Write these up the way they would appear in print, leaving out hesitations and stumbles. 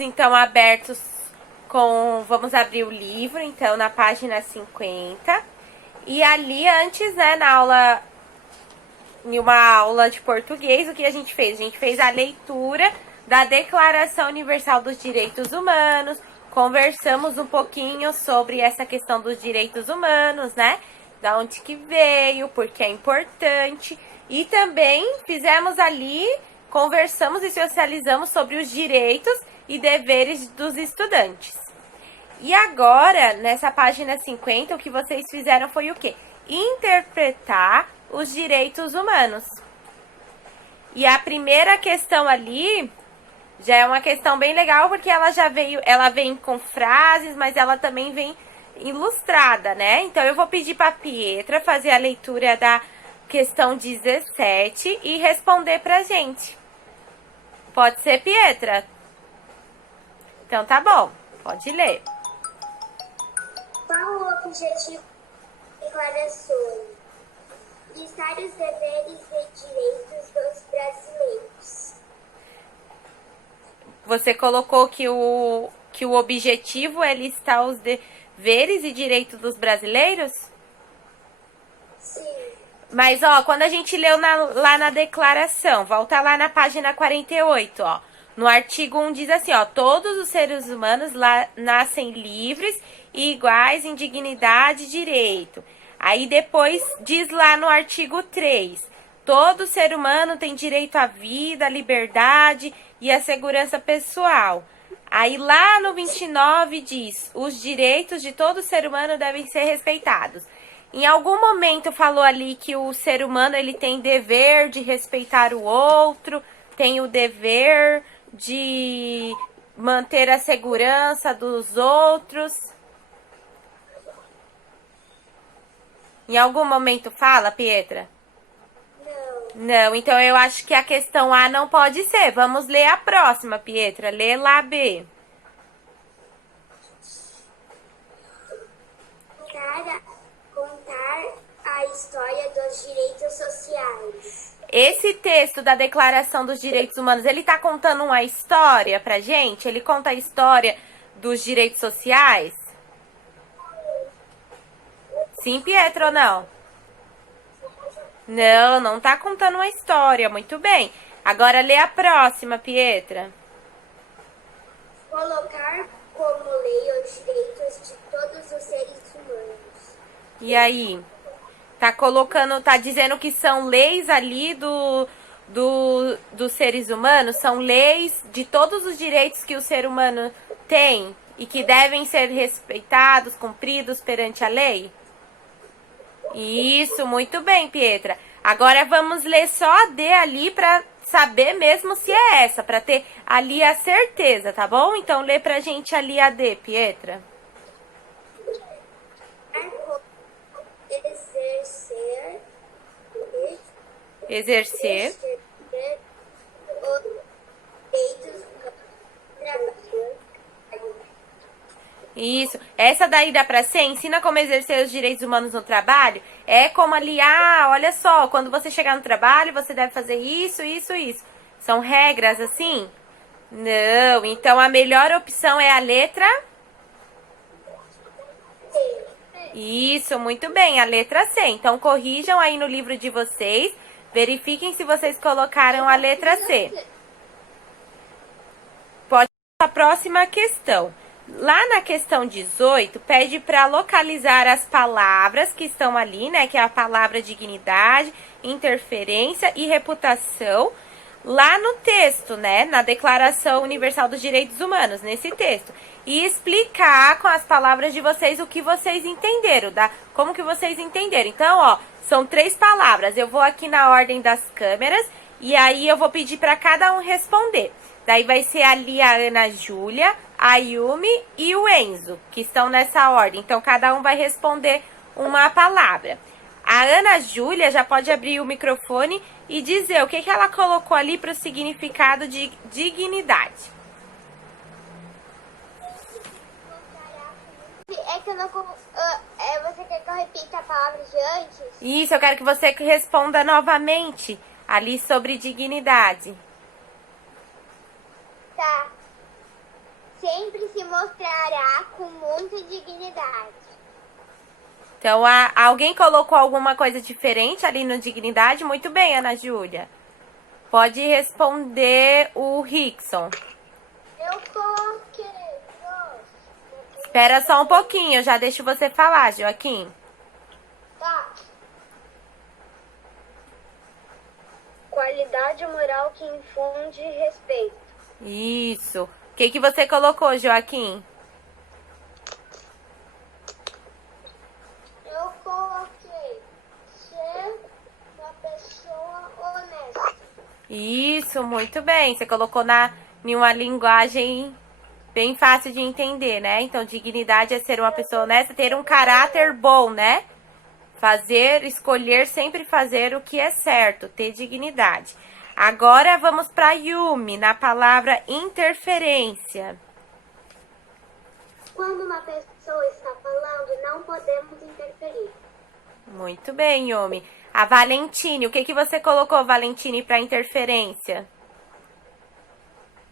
então, abertos com... Vamos abrir o livro, então, na página 50. E ali, antes, né, em uma aula de português, o que a gente fez? A gente fez a leitura da Declaração Universal dos Direitos Humanos, conversamos um pouquinho sobre essa questão dos direitos humanos, né? Da onde que veio, porque é importante. E também fizemos ali, conversamos e socializamos sobre os direitos e deveres dos estudantes. E agora, nessa página 50, o que vocês fizeram foi o quê? Interpretar os direitos humanos. E a primeira questão ali já é uma questão bem legal, porque ela vem com frases, mas ela também vem ilustrada, né? Então eu vou pedir para a Pietra fazer a leitura da questão 17 e responder pra gente. Pode ser, Pietra? Então tá bom, pode ler. Qual o objetivo da declaração? Listar os deveres e direitos dos brasileiros. Você colocou que o objetivo é listar os deveres e direitos dos brasileiros? Sim. Mas, ó, quando a gente leu lá na declaração, volta lá na página 48, ó. No artigo 1 diz assim, ó, todos os seres humanos nascem livres e iguais em dignidade e direito. Aí depois diz lá no artigo 3, todo ser humano tem direito à vida, à liberdade e à segurança pessoal. Aí lá no 29 diz, os direitos de todo ser humano devem ser respeitados. Em algum momento falou ali que o ser humano ele tem dever de respeitar o outro, tem o dever de manter a segurança dos outros. Em algum momento fala, Pietra? Não, então eu acho que a questão A não pode ser. Vamos ler a próxima, Pietra. Lê lá B. Contar a história dos direitos sociais. Esse texto da Declaração dos Direitos Humanos, ele tá contando uma história pra gente? Ele conta a história dos direitos sociais? Sim, Pietro, ou não? Não, não tá contando uma história. Muito bem. Agora lê a próxima, Pietra. Colocar como lei os direitos de todos os seres humanos. E aí? Tá dizendo que são leis ali dos seres humanos? São leis de todos os direitos que o ser humano tem e que devem ser respeitados, cumpridos perante a lei? Isso, muito bem, Pietra. Agora vamos ler só a D ali para saber mesmo se é essa, para ter ali a certeza, tá bom? Então lê pra gente ali a D, Pietra. Exercer. Isso. Essa daí dá pra ser, ensina como exercer os direitos humanos no trabalho. É como ali, olha só, quando você chegar no trabalho, você deve fazer isso, isso, isso. São regras assim? Não. Então a melhor opção é a letra... Isso, muito bem, a letra C. Então corrijam aí no livro de vocês, verifiquem se vocês colocaram a letra C. Pode ir para a próxima questão. Lá na questão 18, pede para localizar as palavras que estão ali, né? Que é a palavra dignidade, interferência e reputação. Lá no texto, né? Na Declaração Universal dos Direitos Humanos, nesse texto. E explicar com as palavras de vocês o que vocês entenderam, como que vocês entenderam. Então, ó, são 3 palavras. Eu vou aqui na ordem das câmeras e aí eu vou pedir para cada um responder. Daí vai ser ali a Ana Júlia, a Yumi e o Enzo, que estão nessa ordem. Então, cada um vai responder uma palavra. A Ana Júlia já pode abrir o microfone e dizer o que ela colocou ali para o significado de dignidade. É que eu não... você quer que eu repita a palavra de antes? Isso, eu quero que você responda novamente ali sobre dignidade. Tá. sempre se mostrará com muita dignidade. Então, alguém colocou alguma coisa diferente ali no dignidade? Muito bem, Ana Júlia. Pode responder o Rickson. Eu coloquei, Espera só um pouquinho, eu já deixo você falar, Joaquim. Tá. Qualidade moral que infunde respeito. Isso. O que você colocou, Joaquim? Eu coloquei ser uma pessoa honesta. Isso, muito bem. Você colocou em uma linguagem bem fácil de entender, né? Então, dignidade é ser uma pessoa honesta, ter um caráter bom, né? Escolher sempre fazer o que é certo, ter dignidade. Agora vamos para Yumi, na palavra interferência. Quando uma pessoa está falando, não podemos interferir. Muito bem, Yumi. A Valentine, o que você colocou, Valentine, para interferência?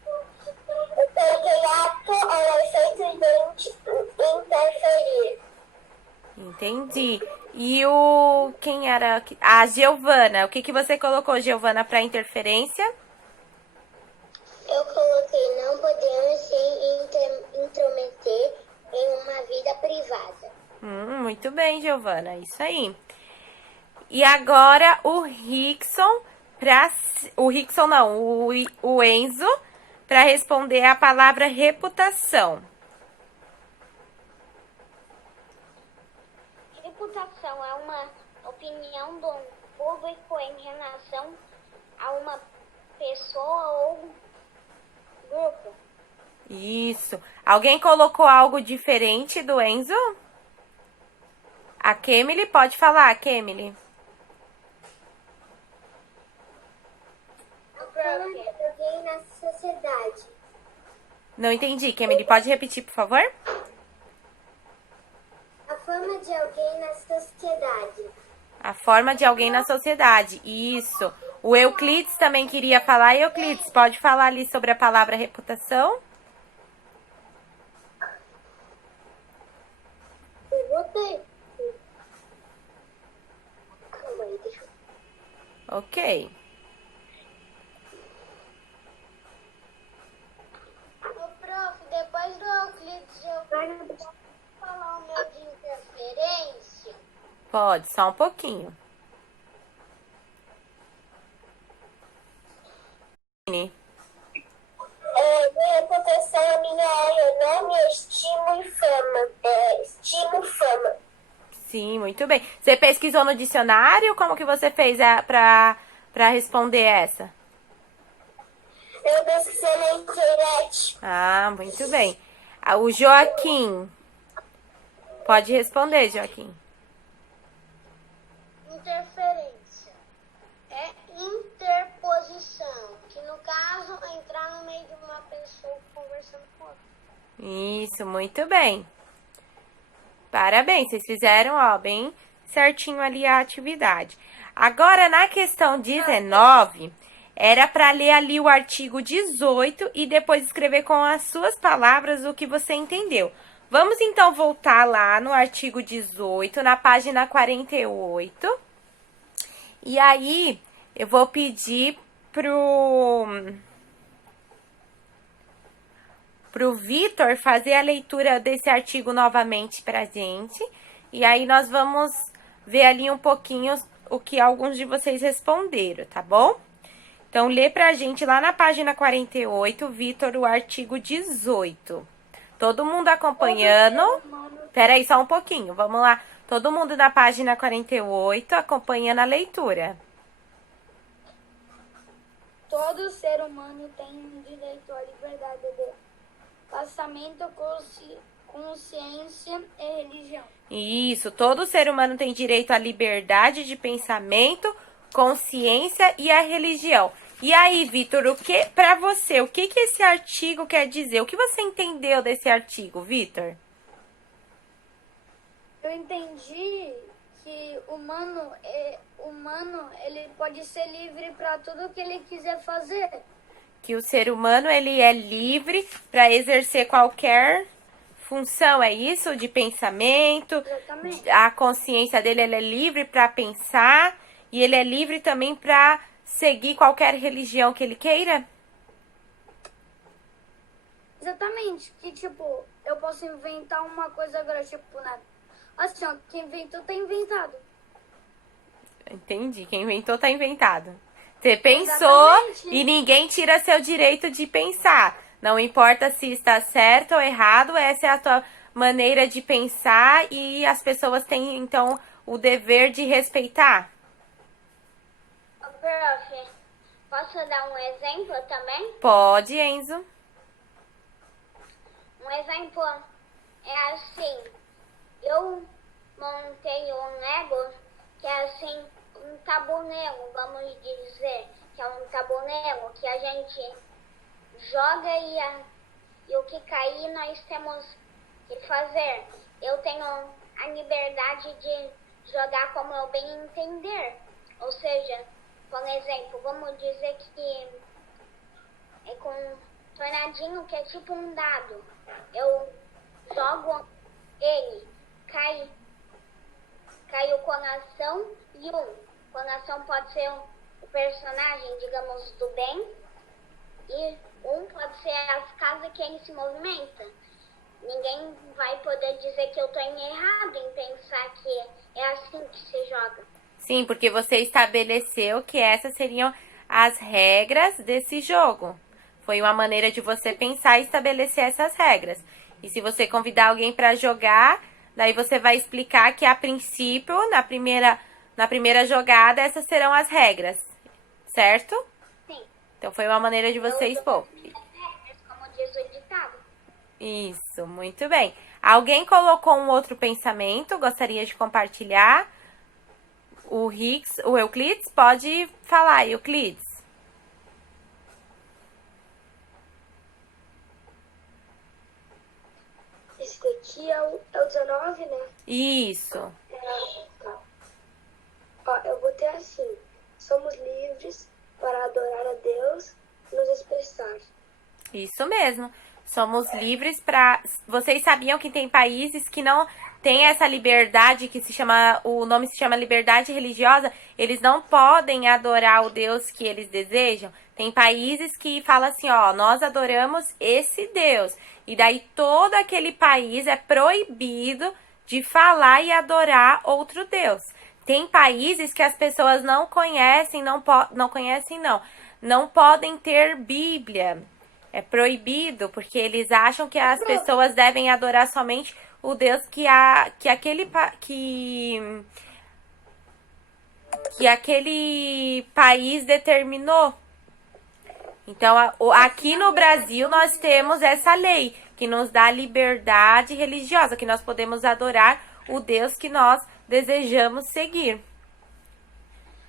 Eu peguei ato ao efeito de interferir. Entendi. E quem era? A Giovana. O que você colocou, Giovana, para interferência? Eu coloquei não podemos se intrometer em uma vida privada. Muito bem, Giovana. Isso aí. E agora o Rickson, o Rickson não, o Enzo, para responder a palavra reputação. Reputação é uma opinião do público em relação a uma pessoa ou grupo. Isso. Alguém colocou algo diferente do Enzo? A Kemily, pode falar, Kemily. Alguém na sociedade. Não entendi, Kemily, pode repetir, por favor? A fama de alguém na sociedade. A forma de alguém na sociedade. Isso. O Euclides também queria falar. Euclides, pode falar ali sobre a palavra reputação? Eu botei. Calma aí, deixa eu... Ok. Ô, prof, depois do Euclides, eu posso falar o meu de interferência? Pode, só um pouquinho. Minha reputação é minha área, nome, estímulo e fama. Estímulo e fama. Sim, muito bem. Você pesquisou no dicionário? Como que você fez para responder essa? Eu pesquisei na internet. Ah, muito bem. O Joaquim. Pode responder, Joaquim. Interferência é interposição, que no caso é entrar no meio de uma pessoa conversando com outra. Isso, muito bem. Parabéns, vocês fizeram, ó, bem certinho ali a atividade. Agora, na questão 19, era para ler ali o artigo 18 e depois escrever com as suas palavras o que você entendeu. Vamos, então, voltar lá no artigo 18, na página 48. E aí, eu vou pedir pro Vitor fazer a leitura desse artigo novamente pra gente. E aí, nós vamos ver ali um pouquinho o que alguns de vocês responderam, tá bom? Então, lê pra gente lá na página 48, Vitor, o artigo 18. Todo mundo acompanhando. Peraí, só um pouquinho, vamos lá. Todo mundo na página 48, acompanhando a leitura. Todo ser humano tem direito à liberdade de pensamento, consciência e religião. Isso, todo ser humano tem direito à liberdade de pensamento, consciência e à religião. E aí, Vitor, para você, o que esse artigo quer dizer? O que você entendeu desse artigo, Vitor? Eu entendi que o humano ele pode ser livre para tudo que ele quiser fazer. Que o ser humano, ele é livre para exercer qualquer função, é isso? De pensamento. Exatamente. A consciência dele, ele é livre para pensar e ele é livre também para seguir qualquer religião que ele queira? Exatamente. Que, tipo, eu posso inventar uma coisa agora, tipo, nada. Assim, ó, quem inventou tá inventado. Entendi. Quem inventou tá inventado. Você pensou Exatamente. e ninguém tira seu direito de pensar. Não importa se está certo ou errado, essa é a tua maneira de pensar e as pessoas têm, então, o dever de respeitar. Ô, prof, posso dar um exemplo também? Pode, Enzo. Um exemplo é assim, eu montei um Lego que é assim, um tabuleiro, vamos dizer, que é um tabuleiro que a gente joga e o que cair nós temos que fazer. Eu tenho a liberdade de jogar como eu bem entender. Ou seja, por exemplo, vamos dizer que é com um tornadinho que é tipo um dado. Eu jogo ele, cai o coração e um. Coração pode ser o personagem, digamos, do bem. E um pode ser as casas que ele se movimenta. Ninguém vai poder dizer que eu tô errado em pensar que é assim que se joga. Sim, porque você estabeleceu que essas seriam as regras desse jogo. Foi uma maneira de você pensar e estabelecer essas regras. E se você convidar alguém para jogar, daí você vai explicar que a princípio, na primeira jogada, essas serão as regras. Certo? Sim. Então foi uma maneira de você expor. Como diz o ditado. Isso, muito bem. Alguém colocou um outro pensamento, gostaria de compartilhar? O Euclides, pode falar, Euclides. Esse daqui é o 19, né? Isso. Tá. Ó, eu botei assim. Somos livres para adorar a Deus e nos expressar. Isso mesmo. Somos livres para. Vocês sabiam que tem países que não têm essa liberdade que o nome se chama liberdade religiosa? Eles não podem adorar o Deus que eles desejam. Tem países que falam assim, ó, nós adoramos esse Deus. E daí todo aquele país é proibido de falar e adorar outro Deus. Tem países que as pessoas não conhecem, não podem ter Bíblia. É proibido, porque eles acham que as pessoas devem adorar somente o Deus que aquele país determinou. Então, aqui no Brasil, nós temos essa lei que nos dá liberdade religiosa, que nós podemos adorar o Deus que nós desejamos seguir.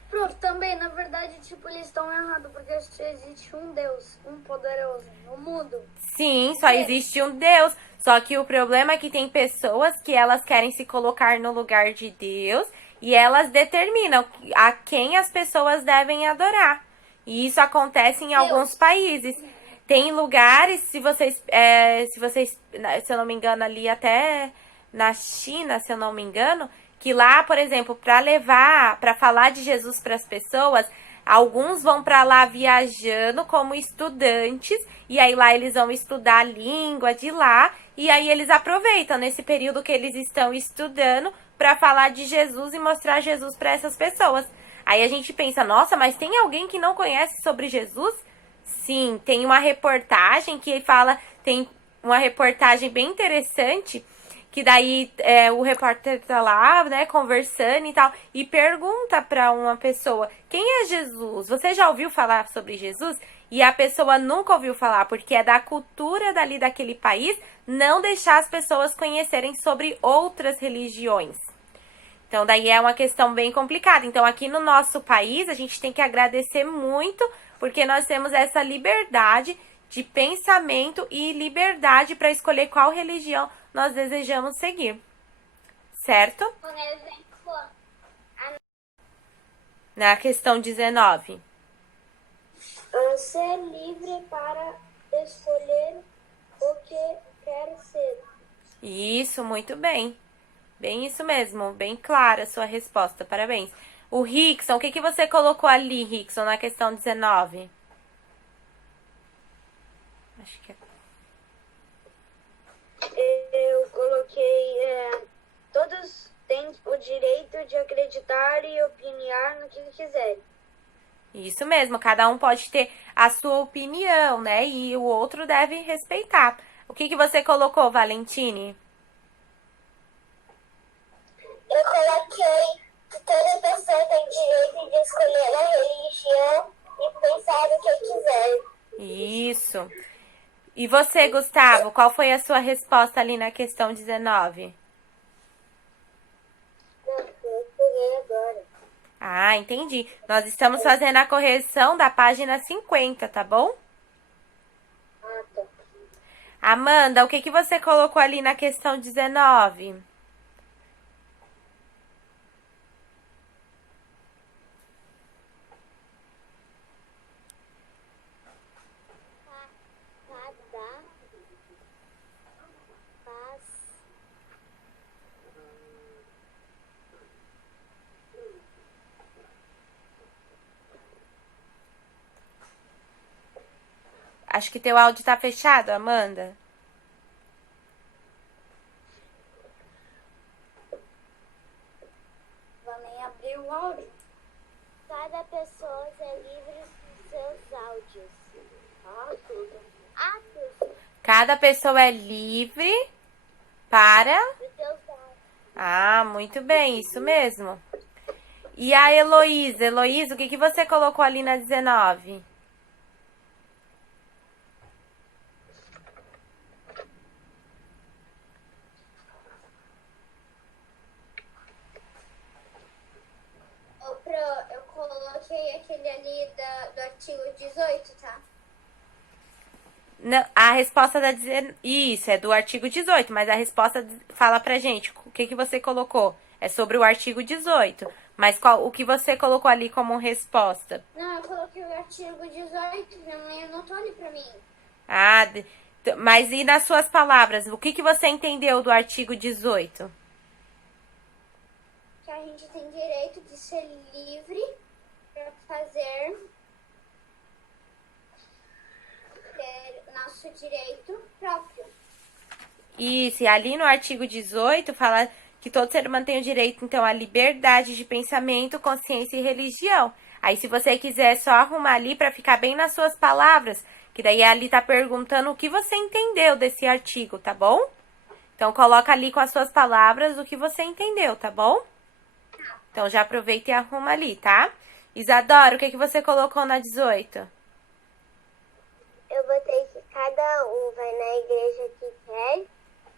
Prof, também, na verdade, tipo, eles estão errados, porque só existe um Deus, um poderoso no mundo. Sim, só existe um Deus. Só que o problema é que tem pessoas que elas querem se colocar no lugar de Deus e elas determinam a quem as pessoas devem adorar. E isso acontece em alguns países. Tem lugares, se eu não me engano, ali até na China, se eu não me engano, que lá, por exemplo, para falar de Jesus para as pessoas, alguns vão para lá viajando como estudantes, e aí lá eles vão estudar a língua de lá, e aí eles aproveitam nesse período que eles estão estudando para falar de Jesus e mostrar Jesus para essas pessoas. Aí a gente pensa, nossa, mas tem alguém que não conhece sobre Jesus? Sim, tem uma reportagem tem uma reportagem bem interessante, que daí o repórter tá lá, né, conversando e tal, e pergunta pra uma pessoa, quem é Jesus? Você já ouviu falar sobre Jesus? E a pessoa nunca ouviu falar, porque é da cultura dali daquele país não deixar as pessoas conhecerem sobre outras religiões. Então, daí é uma questão bem complicada. Então, aqui no nosso país, a gente tem que agradecer muito, porque nós temos essa liberdade de pensamento e liberdade para escolher qual religião nós desejamos seguir. Certo? Por exemplo, Na questão 19. Você é livre para escolher o que quer ser. Isso, muito bem. Bem isso mesmo, bem clara a sua resposta, parabéns. O Rickson, o que que você colocou ali, Rickson, na questão 19? Acho que é... Eu coloquei, todos têm o direito de acreditar e opinar no que quiserem. Isso mesmo, cada um pode ter a sua opinião, né? E o outro deve respeitar. O que que você colocou, Valentine? Eu coloquei que toda pessoa tem direito de escolher a religião e pensar o que quiser. Isso. E você, Gustavo, qual foi a sua resposta ali na questão 19? Eu peguei agora. Ah, entendi. Nós estamos fazendo a correção da página 50, tá bom? Ah, tá. Amanda, o que que você colocou ali na questão 19? Cada faz Acho que teu áudio tá fechado, Amanda. Vou nem abrir o áudio. Cada pessoa é livre de seus áudios. Atos Cada pessoa é livre para... dos seus áudios. Ah, muito bem, isso mesmo. E a Heloísa? Heloísa, o que que você colocou ali na 19? Eu coloquei aquele ali do artigo 18, tá? Não, a resposta da... Isso, é do artigo 18, mas a resposta fala pra gente o que que você colocou. É sobre o artigo 18. Mas o que você colocou ali como resposta? Não, eu coloquei o artigo 18, minha mãe anotou ali pra mim. Ah, mas e nas suas palavras, o que que você entendeu do artigo 18? Que a gente tem direito de ser livre para fazer ter nosso direito próprio. Isso, e ali no artigo 18 fala que todo ser humano tem o direito, então, à liberdade de pensamento, consciência e religião. Aí, se você quiser só arrumar ali para ficar bem nas suas palavras, que daí ali tá perguntando o que você entendeu desse artigo, tá bom? Então, coloca ali com as suas palavras o que você entendeu, tá bom? Então, já aproveita e arruma ali, tá? Isadora, o que que você colocou na 18? Eu botei que cada um vai na igreja que quer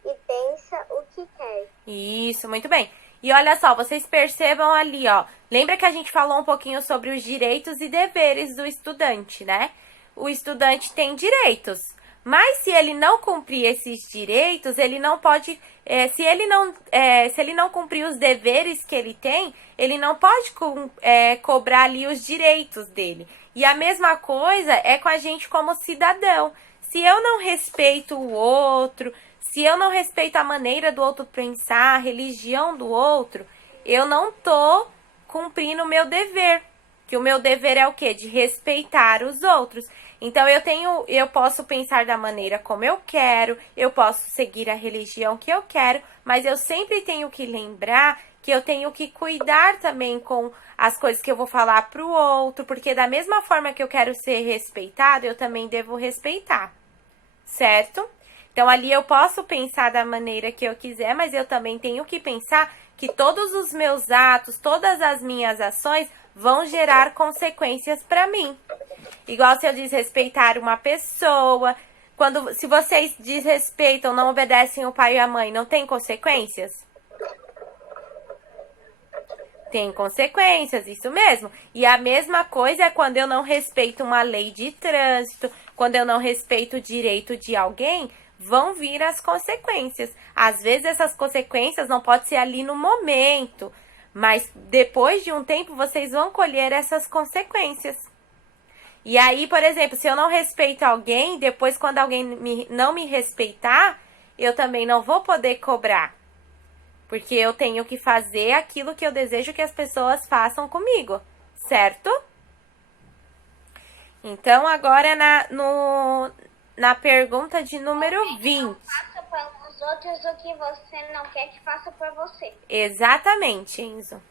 e pensa o que quer. Isso, muito bem. E olha só, vocês percebam ali, ó. Lembra que a gente falou um pouquinho sobre os direitos e deveres do estudante, né? O estudante tem direitos, mas se ele não cumprir esses direitos, ele não pode... se ele não cumprir os deveres que ele tem, ele não pode cobrar ali os direitos dele. E a mesma coisa é com a gente como cidadão. Se eu não respeito o outro, se eu não respeito a maneira do outro pensar, a religião do outro, eu não tô cumprindo o meu dever. Que o meu dever é o quê? De respeitar os outros. Então, eu posso pensar da maneira como eu quero, eu posso seguir a religião que eu quero, mas eu sempre tenho que lembrar que eu tenho que cuidar também com as coisas que eu vou falar pro outro, porque da mesma forma que eu quero ser respeitado, eu também devo respeitar, certo? Então, ali eu posso pensar da maneira que eu quiser, mas eu também tenho que pensar que todos os meus atos, todas as minhas ações vão gerar consequências para mim. Igual se eu desrespeitar uma pessoa, se vocês desrespeitam, não obedecem o pai e a mãe, não tem consequências? Tem consequências, isso mesmo. E a mesma coisa é quando eu não respeito uma lei de trânsito, quando eu não respeito o direito de alguém, vão vir as consequências. Às vezes essas consequências não podem ser ali no momento, mas depois de um tempo vocês vão colher essas consequências. E aí, por exemplo, se eu não respeito alguém, depois quando alguém não me respeitar, eu também não vou poder cobrar. Porque eu tenho que fazer aquilo que eu desejo que as pessoas façam comigo, certo? Então, agora na pergunta de número 20. Faça pelos outros o que você não quer que faça por você. Exatamente, Enzo.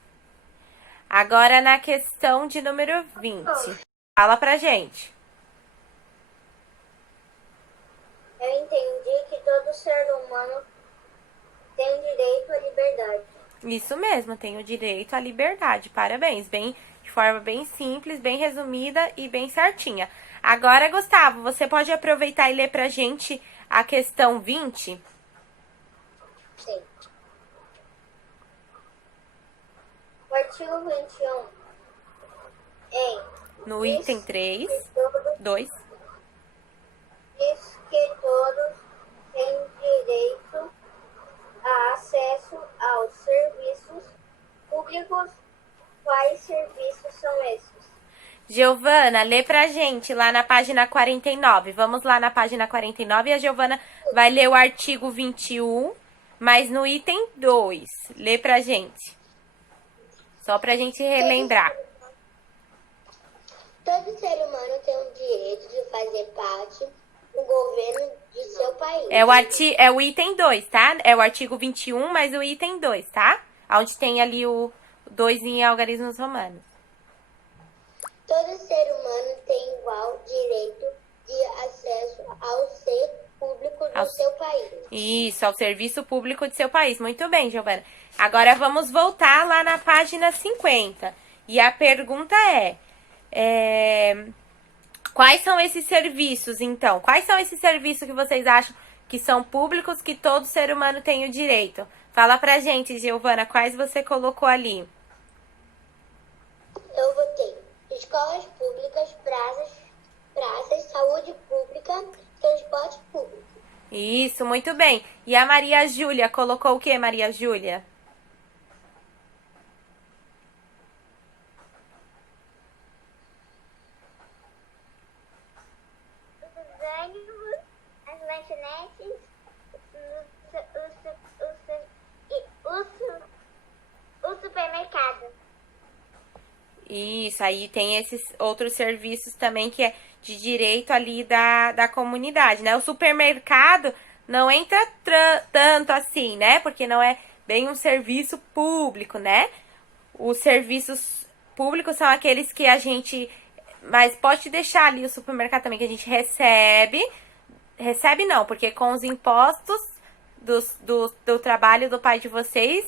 Agora na questão de número 20. Fala pra gente. Eu entendi que todo ser humano tem direito à liberdade. Isso mesmo, tem o direito à liberdade. Parabéns. De forma bem simples, bem resumida e bem certinha. Agora, Gustavo, você pode aproveitar e ler pra gente a questão 20? Sim. O artigo 21. No item 3, 2. Diz que todos têm direito a acesso aos serviços públicos. Quais serviços são esses? Giovana, lê pra gente lá na página 49. Vamos lá na página 49 e a Giovana vai ler o artigo 21, mas no item 2. Lê pra gente. Só pra gente relembrar. Todo ser humano tem o direito de fazer parte do governo de seu país. É o item 2, tá? É o artigo 21, mas o item 2, tá? Onde tem ali o 2 em algarismos romanos. Todo ser humano tem igual direito de acesso ao ser público do seu país. Isso, ao serviço público de seu país. Muito bem, Giovana. Agora vamos voltar lá na página 50. E a pergunta quais são esses serviços, então? Quais são esses serviços que vocês acham que são públicos, que todo ser humano tem o direito? Fala pra gente, Giovana, quais você colocou ali? Eu votei escolas públicas, praças, saúde pública, transporte público. Isso, muito bem. E a Maria Júlia colocou o que, Maria Júlia? Os ônibus, as lanchonetes, o supermercado. Isso, aí tem esses outros serviços também que é de direito ali da comunidade, né? O supermercado não entra tanto assim, né? Porque não é bem um serviço público, né? Os serviços públicos são aqueles que a gente... Mas pode deixar ali o supermercado também, que a gente recebe. Recebe não, porque com os impostos do trabalho do pai de vocês,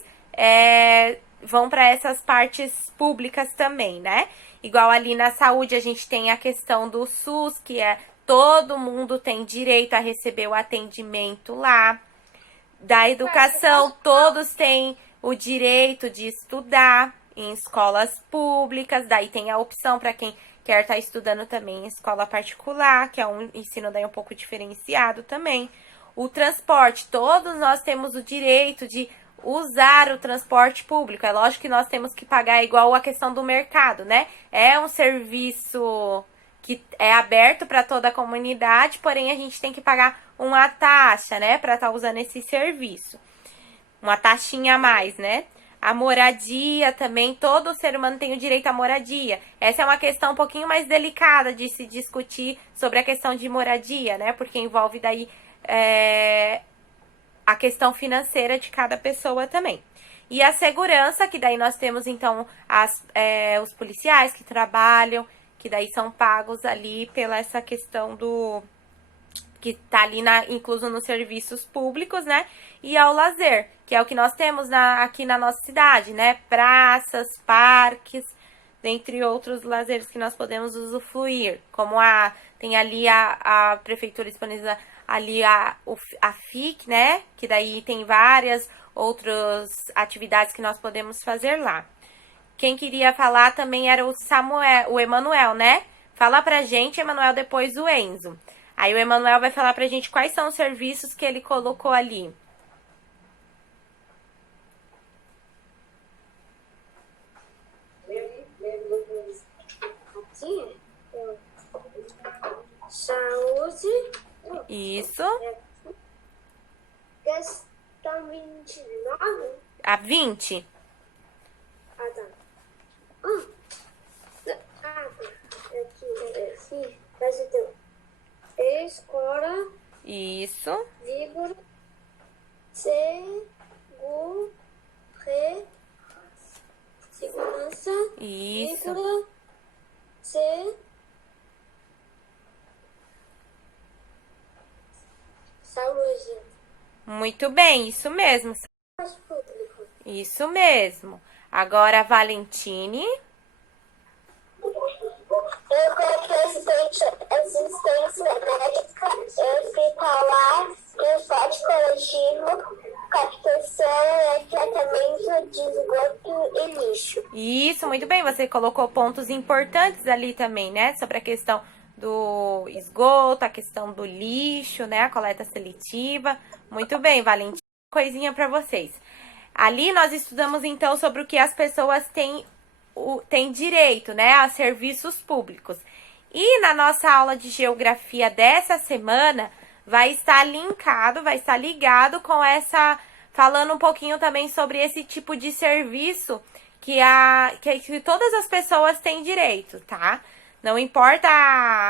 vão para essas partes públicas também, né? Igual ali na saúde a gente tem a questão do SUS, que é todo mundo tem direito a receber o atendimento lá. Da educação, todos têm o direito de estudar em escolas públicas. Daí tem a opção para quem quer estar estudando também em escola particular, que é um ensino daí um pouco diferenciado também. O transporte, todos nós temos o direito de usar o transporte público. É lógico que nós temos que pagar igual a questão do mercado, né? É um serviço que é aberto para toda a comunidade, porém a gente tem que pagar uma taxa, né, para estar usando esse serviço. Uma taxinha a mais, né? A moradia também, todo ser humano tem o direito à moradia. Essa é uma questão um pouquinho mais delicada de se discutir sobre a questão de moradia, né? Porque envolve daí a questão financeira de cada pessoa também. E a segurança, que daí nós temos então os policiais que trabalham, que daí são pagos ali pela essa questão que tá ali incluso nos serviços públicos, né? E ao lazer, que é o que nós temos aqui na nossa cidade, né? Praças, parques, dentre outros lazeres que nós podemos usufruir. Como tem ali a prefeitura disponibiliza ali a FIC, né? Que daí tem várias outras atividades que nós podemos fazer lá. Quem queria falar também era o Emanuel, né? Fala pra gente, Emanuel, depois o Enzo. Aí o Emanuel vai falar pra gente quais são os serviços que ele colocou ali. saúde. Isso. Questão 29. A 20. Ah, tá. Tá. Aqui. Vai ser teu. Escola, Isso. vírgula, segurança, Isso. vírgula, saúde. Muito bem, isso mesmo. Público. Isso mesmo. Agora a Valentine. Eu coloquei assistência médica, hospitalar, transporte coletivo, captação e tratamento de esgoto e lixo. Isso, muito bem. Você colocou pontos importantes ali também, né? Sobre a questão do esgoto, a questão do lixo, né? A coleta seletiva. Muito bem, Valentina. Coisinha para vocês. Ali nós estudamos então sobre o que as pessoas têm direito, né? A serviços públicos. E na nossa aula de geografia dessa semana vai estar ligado com essa, falando um pouquinho também sobre esse tipo de serviço que todas as pessoas têm direito, tá? Não importa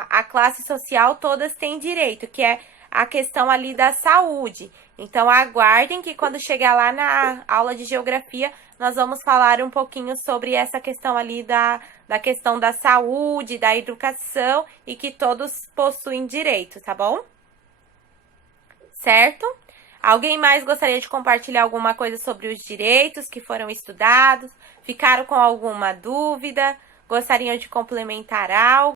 a classe social, todas têm direito, que é a questão ali da saúde. Então, aguardem que quando chegar lá na aula de geografia, nós vamos falar um pouquinho sobre essa questão ali da questão da saúde, da educação e que todos possuem direito, tá bom? Certo? Alguém mais gostaria de compartilhar alguma coisa sobre os direitos que foram estudados? Ficaram com alguma dúvida? Gostariam de complementar algo?